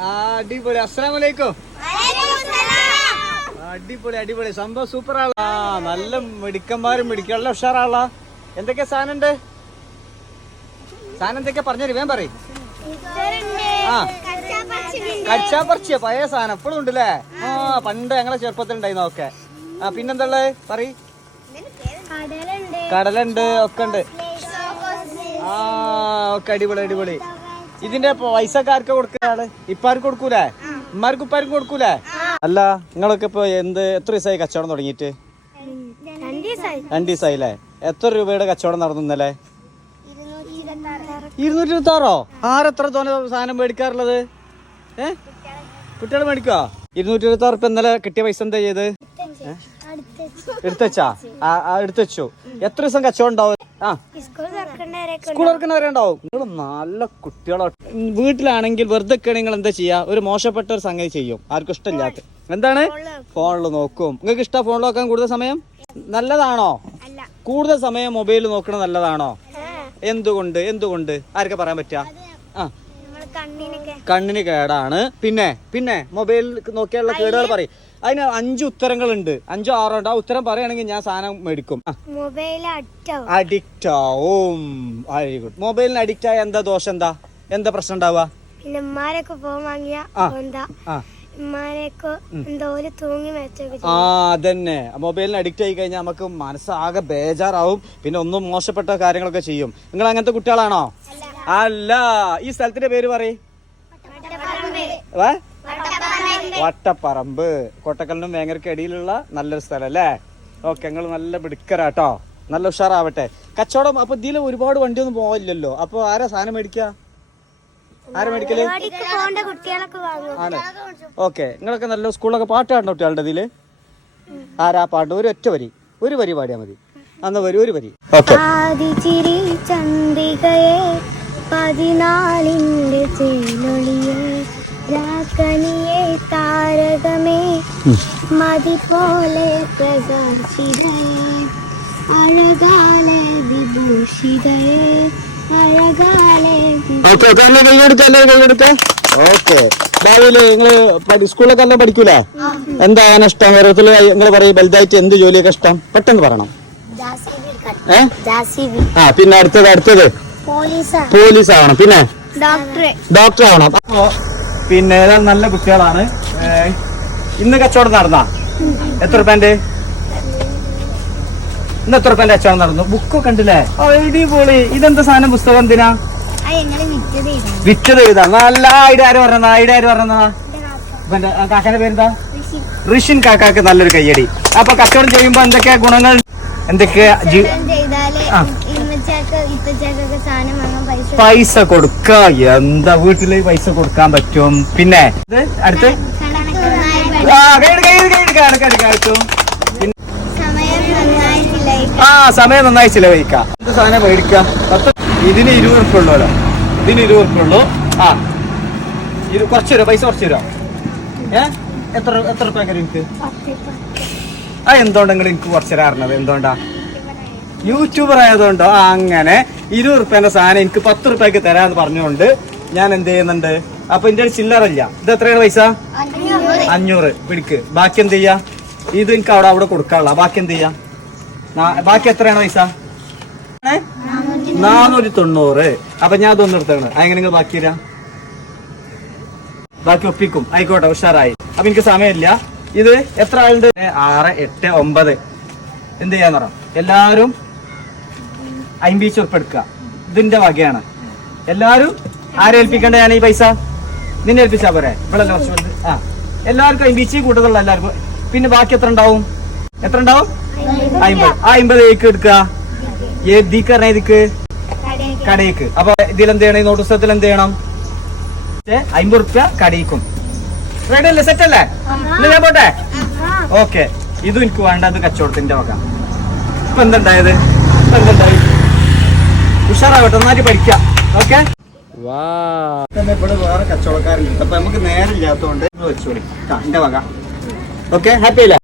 അടിപൊളി. അസ്സലാമലൈക്കും. അടിപൊളി അടിപൊളി. സംഭവം സൂപ്പർ ആളാ നല്ല മിടുക്കന്മാരും മിടുക്കല്ല ഉഷാറാളാ എന്തൊക്കെ സാധനം ഉണ്ട് സാധനം എന്തൊക്കെ പറഞ്ഞു വേൻ പറയും. ആ. കച്ചാപ്പറിച്ചിയ. പഴയ സാധനം. എപ്പോഴും ഉണ്ടല്ലേ? ആ പണ്ട് ഞങ്ങളെ ചെറുപ്പത്തിൽ ഉണ്ടായിരുന്നു ഒക്കെ. ആ പിന്നെന്താ പറ കടലുണ്ട് ഒക്കെ ഉണ്ട്. ആ ഒക്കെ അടിപൊളി അടിപൊളി. ഇതിന്റെ പൈസക്കാർക്ക് കൊടുക്കാണ് ഇപ്പാർക്ക് കൊടുക്കൂലേ? ഉമ്മാർക്കും ഉപ്പാർക്കും കൊടുക്കൂലേ? അല്ല നിങ്ങളൊക്കെ ഇപ്പൊ എന്ത് എത്ര ദിവസമായി കച്ചവടം തുടങ്ങിയിട്ട്? രണ്ട് ദിവസമായി രണ്ട് ദിവസമായില്ലേ എത്ര രൂപയുടെ കച്ചവടം നടന്നു ഇന്നലെ? ഇരുന്നൂറ്റി ഇരുപത്തി ആറ് ആരെത്ര തോന്നെ സാധനം മേടിക്കാറുള്ളത്? ഏ? കുട്ടികൾ മേടിക്കോ? ഇരുന്നൂറ്റി ഇരുപത്തി ആറ് ഇന്നലെ കിട്ടിയ പൈസ എന്താ ചെയ്ത് എടുത്തച്ചാ? എടുത്തുവെച്ചു എത്ര ദിവസം കച്ചവടം ഉണ്ടാവും? ആ. സ്കൂൾ തുറക്കുന്നവരെ ഉണ്ടാവും നിങ്ങൾ നല്ല കുട്ടികളോ. വീട്ടിലാണെങ്കിൽ വെറുതെ ഒക്കെ നിങ്ങൾ എന്താ ചെയ്യാ? ഒരു മോശപ്പെട്ട ഒരു സംഗതി ചെയ്യും. ആർക്കും ഇഷ്ടമില്ലാത്ത. എന്താണ്? ഫോണിൽ നോക്കും. നിങ്ങൾക്ക് ഇഷ്ടം ഫോണിൽ നോക്കാൻ കൂടുതൽ സമയം? നല്ലതാണോ? കൂടുതൽ സമയം മൊബൈൽ നോക്കണത് നല്ലതാണോ? എന്തുകൊണ്ട്? എന്തുകൊണ്ട്? ആർക്കെ പറയാൻ പറ്റുക? ആ. കണ്ണിന് കേടാണ്. പിന്നെ പിന്നെ മൊബൈലിൽ നോക്കിയാലുള്ള കേടുകൾ പറയും. അതിന് അഞ്ച് ഉത്തരങ്ങളുണ്ട്. അഞ്ചോ ആറോ ഉണ്ട്. ആ ഉത്തരം പറയുകയാണെങ്കിൽ ഞാൻ സാധനം മേടിക്കും. അഡിക്റ്റ് ആവും. വെരി ഗുഡ് മൊബൈലിന് അഡിക്റ്റ് ആയ എന്താ ദോഷം? എന്താ? എന്താ പ്രശ്നം ഉണ്ടാവുക? പിന്നെ ഉമ്മാരൊക്കെ ഫോൺ വാങ്ങിയ ആ. അതന്നെ. മൊബൈലിന് അഡിക്റ്റ് ആയി കഴിഞ്ഞാൽ നമുക്ക് മനസ്സാകെ ബേജാറാവും. പിന്നെ ഒന്നും മോശപ്പെട്ട കാര്യങ്ങളൊക്കെ ചെയ്യും. നിങ്ങൾ അങ്ങനത്തെ കുട്ടികളാണോ അല്ല ഈ സ്ഥലത്തിന്റെ പേര് പറ ഏ? വട്ടപ്പറമ്പ്. കൊട്ടക്കലിനും വേങ്ങരക്കും ഇടയിലുള്ള നല്ലൊരു സ്ഥലം അല്ലേ? ഓക്കെ നിങ്ങൾ നല്ല മിടുക്കരാട്ടോ. നല്ല ഉഷാറാവട്ടെ. കച്ചവടം അപ്പൊ ഇതിൽ ഒരുപാട് വണ്ടിയൊന്നും പോവില്ലല്ലോ അപ്പൊ ആരാ സാധനം മേടിക്ക? ആരാ മേടിക്കൽ? ആണ്. ഓക്കെ നിങ്ങളൊക്കെ നല്ല സ്കൂളൊക്കെ പാട്ട് പാടുന്ന കുട്ടികളുടെ ഇതിൽ? ആരാ പാട്ട് ഒരു ഒറ്റ വരി. ഒരു വരി പാടിയാ മതി. അന്ന് വരി ഒരു വരി. ഓക്കെ. ചന്ദ്രികയെ പതിനാലിന്റെ ചേലൊളിയെ രാക്കനിയെ താരകമേ മതി പോലെ പ്രകാശിതയെ അഴകാലെ വിഭൂഷിതയെ അഴകാലെ ഓക്കെ എല്ലാവരും കൈയെടുത്ത് എല്ലാവരും കൈയെടുത്ത് ഓക്കെ. ഭാവിയിൽ നിങ്ങൾ സ്കൂളിലൊക്കെ എല്ലാം പഠിക്കൂലേ? എന്താണ് ഇഷ്ടം ഓരോരുത്തർ നിങ്ങൾ പറയും വലുതായിട്ട് എന്ത് ജോലിയൊക്കെ ഇഷ്ടം പെട്ടെന്ന് പറയണം. ഏ? ആ പിന്നെ അടുത്തത് അടുത്തത്. പോലീസ്. ആവണം പിന്നെ? ഡോക്ടറെ. ഡോക്ടർ ആവണം അപ്പോ പിന്നെ നല്ല കുട്ടികളാണ്? ഇന്ന് കച്ചവടം നടന്ന? എത്ര റുപ്യന്റെ ഇന്ന് എത്ര റുപ്യന്റെ കച്ചവടം നടന്നു? ബുക്ക് കണ്ടില്ലേ? അടിപൊളി. ഇതെന്താ സാധനം? പുസ്തകം എന്തിനാ? വിറ്റത് എഴുതാ നല്ല ഐഡിയ ആര് പറഞ്ഞ ഐഡിയ ആര് പറഞ്ഞ കാക്കാന്റെ പേരെന്താ? ഋഷിൻ കാക്കാക്ക് നല്ലൊരു കയ്യടി. അപ്പൊ കച്ചവടം ചെയ്യുമ്പോ എന്തൊക്കെയാ ഗുണങ്ങൾ? എന്തൊക്കെയാ ജീവിതം ആ. പൈസ കൊടുക്ക. എന്താ വീട്ടിൽ പൈസ കൊടുക്കാൻ പറ്റും? പിന്നെ ഇത് അടുത്ത്? ആ സമയം നന്നായി ചിലവഴിക്കാം എന്ത് സാധനം മേടിക്കാം? പത്ത് ഇതിന് ഇരുപത് ഉറുപ്പ് ഉള്ളൂല്ലോ ഇതിന് ഇരുപത് ഉറുപ്പ് ഉള്ളൂ. ആ. ഇരു കുറച്ച് തരുമോ പൈസ കുറച്ച് തരുമോ ഏ? എത്ര എത്ര എനിക്ക് ആ എന്തുകൊണ്ടെങ്കിലും എനിക്ക് കുറച്ച് തരാറുള്ളത്? എന്തുകൊണ്ടാ? യൂട്യൂബർ ആയതുകൊണ്ടോ അങ്ങനെ ഇരുപത് റുപ്യന്റെ സാധനം എനിക്ക് പത്ത് റുപ്യക്ക് തരാന്ന് പറഞ്ഞുകൊണ്ട് ഞാൻ എന്ത് ചെയ്യുന്നുണ്ട്? അപ്പൊ എന്റെ ചില്ലറല്ല ഇത് എത്രയാണ് പൈസ? അഞ്ഞൂറ്. പിടിക്ക്. ബാക്കി എന്ത് ചെയ്യാ? ഇത് എനിക്ക് അവിടെ അവിടെ കൊടുക്കാനുള്ള. ബാക്കി എന്ത് ചെയ്യാ? ബാക്കി എത്രയാണ് പൈസ? നാനൂറ്റി തൊണ്ണൂറ് അപ്പൊ ഞാൻ അതൊന്നും എടുത്താണ് അങ്ങനെ നിങ്ങൾ ബാക്കി തരാ? ബാക്കി ഒപ്പിക്കും. ആയിക്കോട്ടെ ഉഷാറായി. അപ്പൊ എനിക്ക് സമയമില്ല. ഇത് എത്ര ആളുണ്ട്? ആറ് എട്ട് ഒമ്പത്. എന്ത് ചെയ്യാന്ന് പറ. എല്ലാരും അമ്പീച്ച് ഉറുപ്പ് എടുക്കുക ഇതിന്റെ വകയാണ്. എല്ലാരും ആരെ ഏൽപ്പിക്കണ്ട ഞാൻ ഈ പൈസ? നിന്നെ ഏൽപ്പിച്ചാ പോരെ? ഇവിടെ ആ. എല്ലാവർക്കും അമ്പീച്ച് കൂട്ടത്തുള്ള എല്ലാവർക്കും. പിന്നെ ബാക്കി എത്ര ഉണ്ടാവും? എത്ര ഉണ്ടാവും? അമ്പത് ആ അമ്പത് ഏക്ക് എടുക്കുക. ഏതിക്ക് പറഞ്ഞ ഇതിക്ക്? കടയിക്ക്. അപ്പൊ ഇതിൽ എന്ത് ചെയ്യണം? ഈ നോട്ട് പുസ്തകത്തിൽ എന്ത് ചെയ്യണം? അമ്പത് റുപ്യ കടയിക്കും. റെഡി അല്ലേ? സെറ്റ് അല്ലേ? ഞാൻ പോട്ടെ? ഓക്കെ ഇതും എനിക്ക് വേണ്ടത് കച്ചവടത്തിന്റെ വക. ഇപ്പൊ എന്തുണ്ടായത്? ഇപ്പൊ എന്തുണ്ടായി? ഉഷാറാവട്ടെ നന്നായിട്ട് പഠിക്കാം. ഓക്കെ തന്നെ ഇവിടെ വേറെ കച്ചവടക്കാരുണ്ട് അപ്പൊ നമുക്ക് നേരം ഇല്ലാത്തതുകൊണ്ട് വെച്ചോളി. എന്റെ വക. ഓക്കെ ഹാപ്പി അല്ലേ?